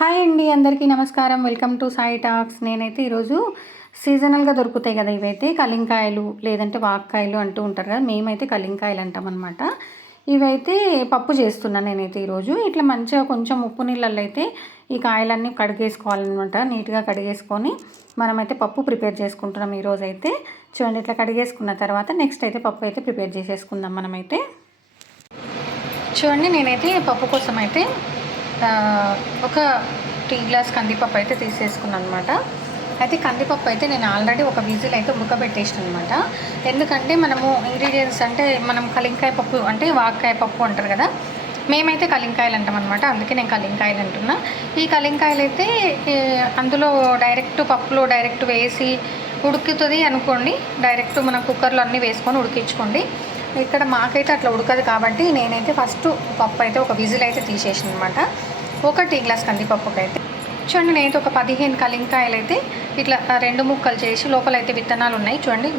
Hi అండి అందరికీ నమస్కారం. Welcome to Sai talks. నేనైతే ఈరోజు సీజనల్గా దొరుకుతాయి కదా ఇవైతే కలింకాయలు లేదంటే వాక్కాయలు అంటూ ఉంటారు కదా మేమైతే కలింకాయలు అంటాం అనమాట ఇవైతే పప్పు చేస్తున్నాను నేనైతే ఈరోజు. ఇట్లా మంచిగా కొంచెం ఉప్పు నీళ్ళల్లో అయితే ఈ కాయలన్నీ కడిగేసుకోవాలన్నమాట. నీట్గా కడిగేసుకొని మనమైతే పప్పు ప్రిపేర్ చేసుకుంటున్నాం ఈరోజు అయితే చూడండి ఇట్లా కడిగేసుకున్న తర్వాత నెక్స్ట్ అయితే పప్పు అయితే ప్రిపేర్ చేసేసుకుందాం మనమైతే. చూడండి నేనైతే పప్పు కోసం అయితే ఒక టీ గ్లాస్ కందిపప్పు అయితే తీసేసుకున్నాను అనమాట అయితే కందిపప్పు అయితే నేను ఆల్రెడీ ఒక విజిల్ అయితే ఉడకబెట్టేసాను అనమాట ఎందుకంటే మనము ఇంగ్రీడియంట్స్ అంటే మనం కలింకాయ పప్పు అంటే వాక్కాయ పప్పు అంటారు కదా మేమైతే కలింకాయలు అంటాం అనమాట అందుకే నేను కలింకాయలు అంటున్నా. ఈ కలింకాయలు అయితే అందులో డైరెక్ట్ పప్పులో డైరెక్ట్ వేసి ఉడుకుతుంది అనుకోండి డైరెక్ట్ మనం కుక్కర్లో అన్నీ వేసుకొని ఉడికించుకోండి. ఇక్కడ మాకైతే అట్లా ఉడకదు కాబట్టి నేనైతే ఫస్ట్ పప్పు అయితే ఒక విజిల్ అయితే తీసేసాను అనమాట ఒక టీ గ్లాస్ కందిపప్పుకి అయితే చూడండి నేనైతే ఒక పదిహేను కలింకాయలు అయితే ఇట్లా రెండు ముక్కలు చేసి లోపల అయితే విత్తనాలు ఉన్నాయి చూడండి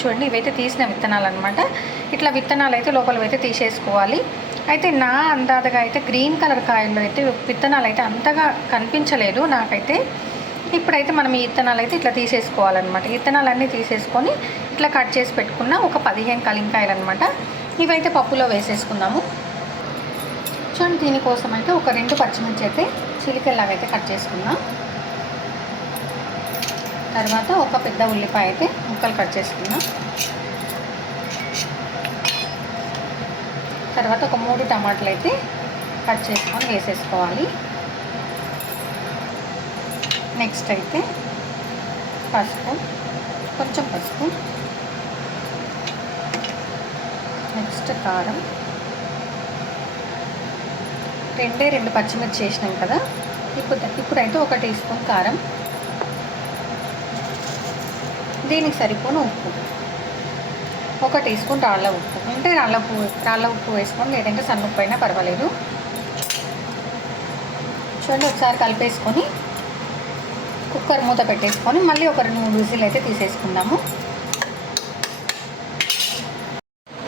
చూడండి ఇవైతే తీసిన విత్తనాలు అనమాట ఇట్లా విత్తనాలు అయితే లోపల అయితే తీసేసుకోవాలి. అయితే నా అందాదగా అయితే గ్రీన్ కలర్ కాయల్లో అయితే విత్తనాలు అయితే అంతగా కనిపించలేదు నాకైతే. ఇప్పుడైతే మనం ఈ విత్తనాలు అయితే ఇట్లా తీసేసుకోవాలన్నమాట. ఇత్తనాలన్నీ తీసేసుకొని ఇట్లా కట్ చేసి పెట్టుకున్న ఒక పదిహేను కలింకాయలు అనమాట ఇవైతే పప్పులో వేసేసుకుందాము. చూడండి దీనికోసం అయితే ఒక రెండు పచ్చిమిర్చి అయితే చిలికెల్లాగా అయితే కట్ చేసుకుందాం. తర్వాత ఒక పెద్ద ఉల్లిపాయ అయితే ముక్కలు కట్ చేసుకుందాం. తర్వాత ఒక మూడు టమాటాలు అయితే కట్ చేసుకొని వేసేసుకోవాలి. నెక్స్ట్ అయితే పసుపు కొంచెం పసుపు. నెక్స్ట్ కారం. రెండే రెండు పచ్చిమిర్చి చేసినాం కదా. ఇప్పుడు ఇప్పుడైతే ఒక టీ స్పూన్ కారం. దీనికి సరిపోను ఉప్పు. ఒక టీ స్పూన్ రాళ్ళ ఉప్పు. అంటే రాళ్ళ ఉప్పు రాళ్ళ ఉప్పు వేసుకోండి. లేదంటే సన్న ఉప్పు అయినా పర్వాలేదు. చూడండి ఒకసారి కలిపేసుకొని కుక్కర్ మూత పెట్టేసుకొని మళ్ళీ ఒక రెండు మూడు విజిల్ అయితే తీసేసుకుందాము.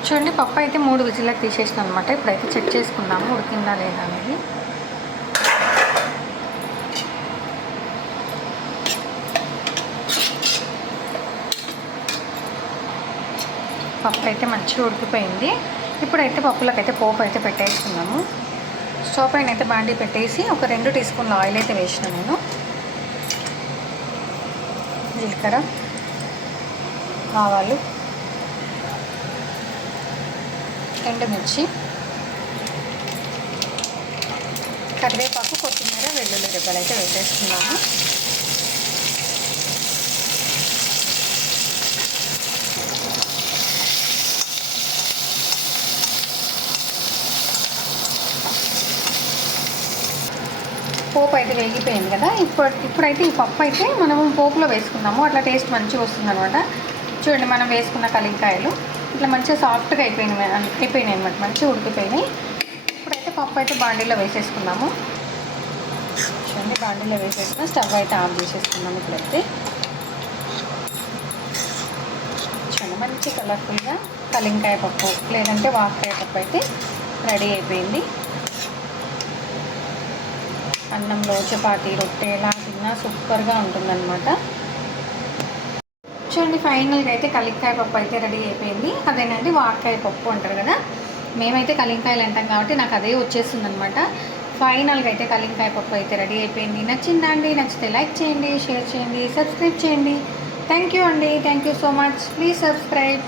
చూడండి పప్పు అయితే మూడు విజిల్లకు తీసేసిన అనమాట ఇప్పుడైతే చెక్ చేసుకుందాము ఉడికిందా లేదా అనేది. పప్పు అయితే మంచిగా ఉడికిపోయింది. ఇప్పుడైతే పప్పులకు అయితే పోపు అయితే పెట్టేసుకున్నాము స్టవ్ పైన అయితే బాండీ పెట్టేసి ఒక రెండు టీ స్పూన్ల ఆయిల్ అయితే వేసిన నేను. జీలకర్ర ఆవాలు ఎండుమిర్చి కరివేపాకు కొత్తిమీర వెల్లుల్లి రెబ్బలు అయితే వేసేసుకున్నాము. పోపు అయితే వేగిపోయింది కదా. ఇప్పుడు ఇప్పుడైతే ఈ పప్పు అయితే మనం పోపులో వేసుకుందాము. అట్లా టేస్ట్ మంచిగా వస్తుంది అనమాట చూడండి మనం వేసుకున్న కలింకాయలు. ఇట్లా మంచిగా సాఫ్ట్గా అయిపోయినాయి అయిపోయినాయి అనమాట మంచిగా ఉడికిపోయినాయి. ఇప్పుడైతే పప్పు అయితే బాండీలో వేసేసుకుందాము. చూడండి బాండీలో వేసేసుకున్న స్టవ్ అయితే ఆఫ్ చేసేసుకుందాము ఇప్పుడైతే. చూడండి మంచి కలర్ఫుల్గా కలింకాయ పప్పు లేదంటే వాక్కాయ పప్పు అయితే రెడీ అయిపోయింది. అన్నంలో చపాతి రొట్టె ఎలా తిన్నా సూపర్గా ఉంటుందన్నమాట. చూడండి ఫైనల్గా అయితే కలింకాయ పప్పు అయితే రెడీ అయిపోయింది. అదేనండి వాక్కాయ పప్పు అంటారు కదా. మేమైతే కలింకాయలు అంటాం కాబట్టి నాకు అదే వచ్చేస్తుంది అనమాట ఫైనల్గా అయితే కలింకాయ పప్పు అయితే రెడీ అయిపోయింది. నచ్చిందా అండి నచ్చితే లైక్ చేయండి షేర్ చేయండి సబ్స్క్రైబ్ చేయండి. థ్యాంక్ యూ అండి thank you so much. Please subscribe.